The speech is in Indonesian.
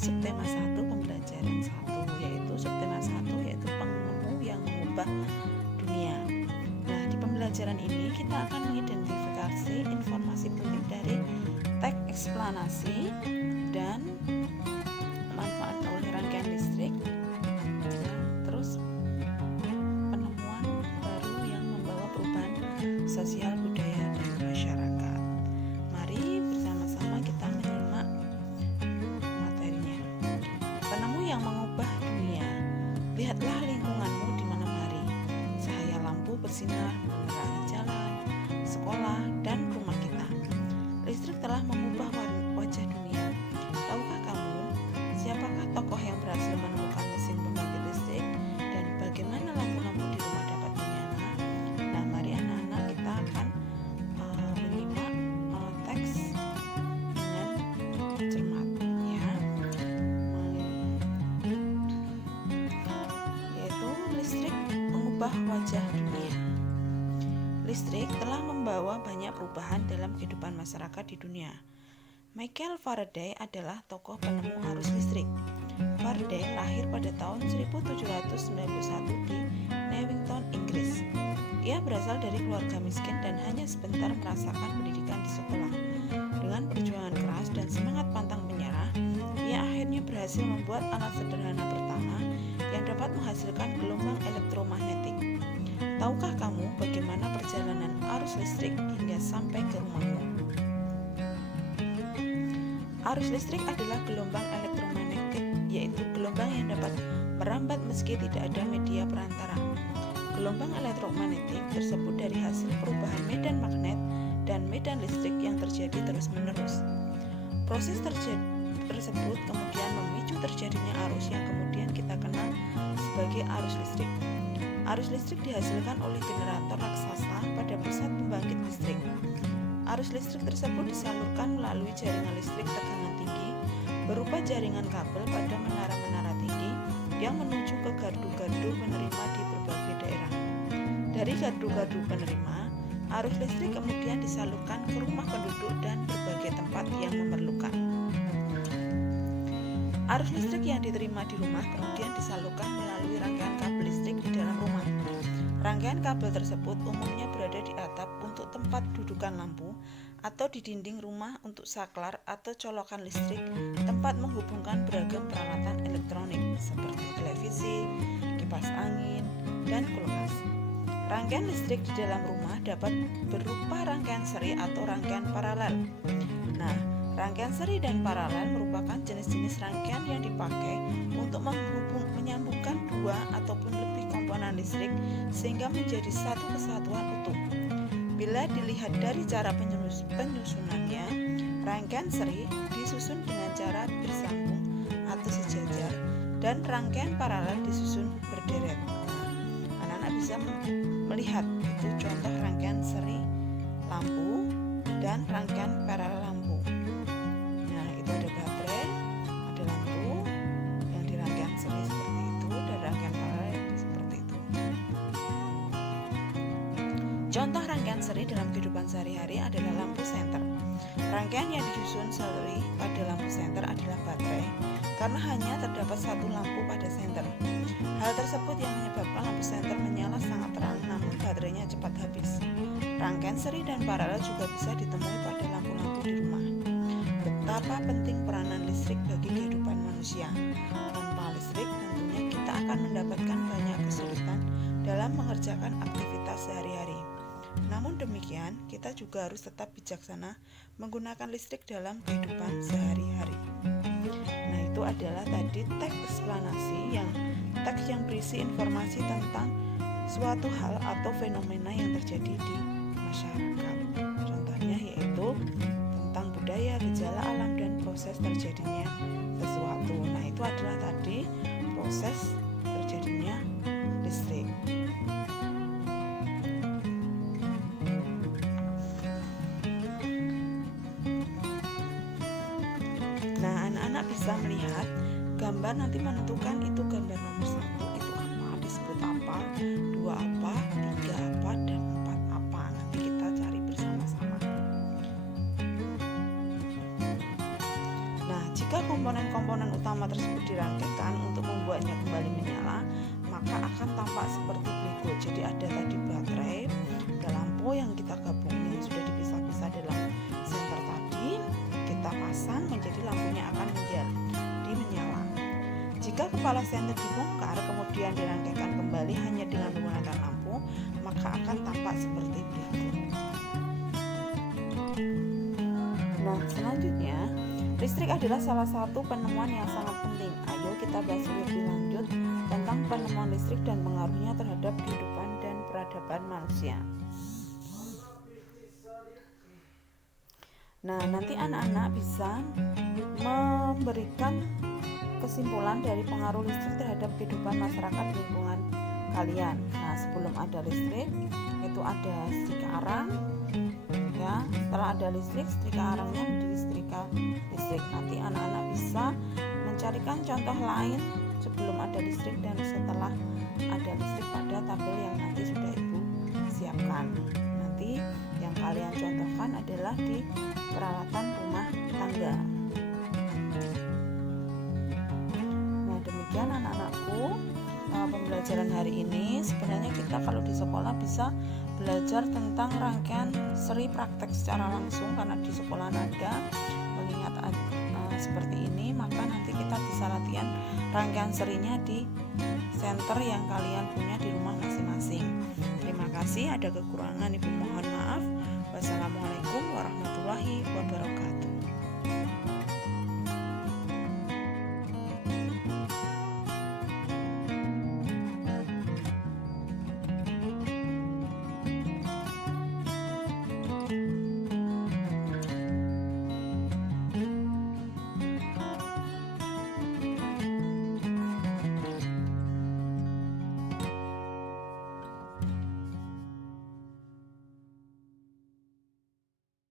subtema 1 pembelajaran 1, yaitu subtema 1 yaitu penemu yang mengubah dunia. Nah, di pembelajaran ini kita akan mengidentifikasi informasi penting dari teks eksplanasi dan manfaat oleh rangkaian listrik, terus penemuan baru yang membawa perubahan sosial, budaya, dan masyarakat. Mari bersama-sama kita menyimak materinya. Penemu yang mengubah dunia. Lihatlah lingkunganmu di malam hari. Cahaya lampu bersinar menerangi jalan, sekolah, dan rumah kita. Listrik telah mengubah wajah dunia. Tahukah kamu siapakah tokoh yang berhasil menemukan mesin pembangkit listrik dan bagaimana lampu-lampu di rumah dapat menyala? Nah, mari anak-anak kita akan menyimak teks dengan cermat, ya. Yaitu listrik mengubah wajah dunia. Listrik telah membawa banyak perubahan dalam kehidupan masyarakat di dunia. Michael Faraday adalah tokoh penemu arus listrik. Faraday lahir pada tahun 1791 di Newington, Inggris. Ia berasal dari keluarga miskin dan hanya sebentar merasakan pendidikan di sekolah. Dengan perjuangan keras dan semangat pantang menyerah, ia akhirnya berhasil membuat alat sederhana pertama yang dapat menghasilkan gelombang elektromagnetik. Tahukah kamu bagaimana perjalanan arus listrik hingga sampai ke rumahmu? Arus listrik adalah gelombang elektromagnetik, yaitu gelombang yang dapat merambat meski tidak ada media perantara. Gelombang elektromagnetik tersebut dari hasil perubahan medan magnet dan medan listrik yang terjadi terus-menerus. Proses tersebut kemudian memicu terjadinya arus yang kemudian kita kenal sebagai arus listrik. Arus listrik dihasilkan oleh generator raksasa pada pusat pembangkit listrik. Arus listrik tersebut disalurkan melalui jaringan listrik tegangan tinggi berupa jaringan kabel pada menara-menara tinggi yang menuju ke gardu-gardu penerima di berbagai daerah. Dari gardu-gardu penerima, arus listrik kemudian disalurkan ke rumah penduduk dan berbagai tempat yang memerlukan. Arus listrik yang diterima di rumah kemudian disalurkan melalui rangkaian kabel listrik di dalam rumah. Rangkaian kabel tersebut umumnya berada di atap untuk tempat dudukan lampu atau di dinding rumah untuk saklar atau colokan listrik, tempat menghubungkan beragam peralatan elektronik seperti televisi, kipas angin, dan kulkas. Rangkaian listrik di dalam rumah dapat berupa rangkaian seri atau rangkaian paralel. Nah, rangkaian seri dan paralel merupakan jenis-jenis rangkaian yang dipakai untuk menyambungkan dua ataupun lebih komponen listrik sehingga menjadi satu kesatuan utuh. Bila dilihat dari cara penyusunannya, rangkaian seri disusun dengan cara bersambung atau sejajar dan rangkaian paralel disusun berderet. Anak-anak bisa melihat itu contoh rangkaian seri lampu dan rangkaian paralel lampu. Nah, itu ada baterai, ada lampu yang di rangkaian seri seperti itu dan rangkaian paralel seperti itu. Contoh rangkaian seri dalam kehidupan sehari-hari adalah lampu senter. Rangkaian yang disusun seri pada lampu senter adalah baterai, karena hanya terdapat satu lampu pada senter. Hal tersebut yang menyebabkan lampu senter menyala sangat terang, namun baterainya cepat habis. Rangkaian seri dan paralel juga bisa ditemui pada lampu-lampu di rumah. Betapa penting peranan listrik bagi kehidupan manusia. Tanpa listrik tentunya kita akan mendapatkan banyak kesulitan dalam mengerjakan aktivitas sehari-hari. Namun demikian, kita juga harus tetap bijaksana menggunakan listrik dalam kehidupan sehari-hari. Nah, itu adalah tadi teks eksplanasi teks yang berisi informasi tentang suatu hal atau fenomena yang terjadi di masyarakat. Contohnya yaitu tentang budaya, gejala alam, dan proses terjadinya sesuatu. Nah, itu adalah tadi proses terjadinya listrik. Nah, anak-anak bisa melihat gambar nanti menentukan itu gambar nomor 1 itu apa, disebut apa, 2 apa, 3 apa, dan 4 apa. Nanti kita cari bersama-sama. Nah, jika komponen-komponen utama tersebut dirangkaikan untuk membuatnya kembali menyala, maka akan tampak seperti berikut. Jadi ada tadi baterai, ada lampu yang kita gabung yang sudah dipisah-pisah dalam senter tadi, kita pasang menjadi lampunya akan menyala. Jika kepala senter dibongkar kemudian dirangkaikan kembali hanya dengan menggunakan lampu, maka akan tampak seperti berikut. Nah, selanjutnya, listrik adalah salah satu penemuan yang sangat penting. Ayo kita bahas lebih lanjut tentang penemuan listrik dan pengaruhnya terhadap kehidupan dan peradaban manusia. Nah, nanti anak-anak bisa memberikan kesimpulan dari pengaruh listrik terhadap kehidupan masyarakat di lingkungan kalian. Nah, sebelum ada listrik, itu ada setrika arang. Ya, setelah ada listrik, setrika arangnya menjadi setrika listrik. Nanti anak-anak bisa mencarikan contoh lain sebelum ada listrik dan setelah ada listrik pada tabel yang nanti sudah Ibu siapkan. Nanti yang kalian contohkan adalah di peralatan rumah tangga. Nah, demikian anak-anakku pembelajaran hari ini. Sebenarnya kita kalau di sekolah bisa belajar tentang rangkaian seri praktek secara langsung karena di sekolah ada mengingat seperti ini, maka nanti kita bisa latihan rangkaian serinya di center yang kalian punya di rumah masing-masing. Terima kasih, ada kekurangan Ibu mohon maaf. Wassalamualaikum warahmatullahi wabarakatuh.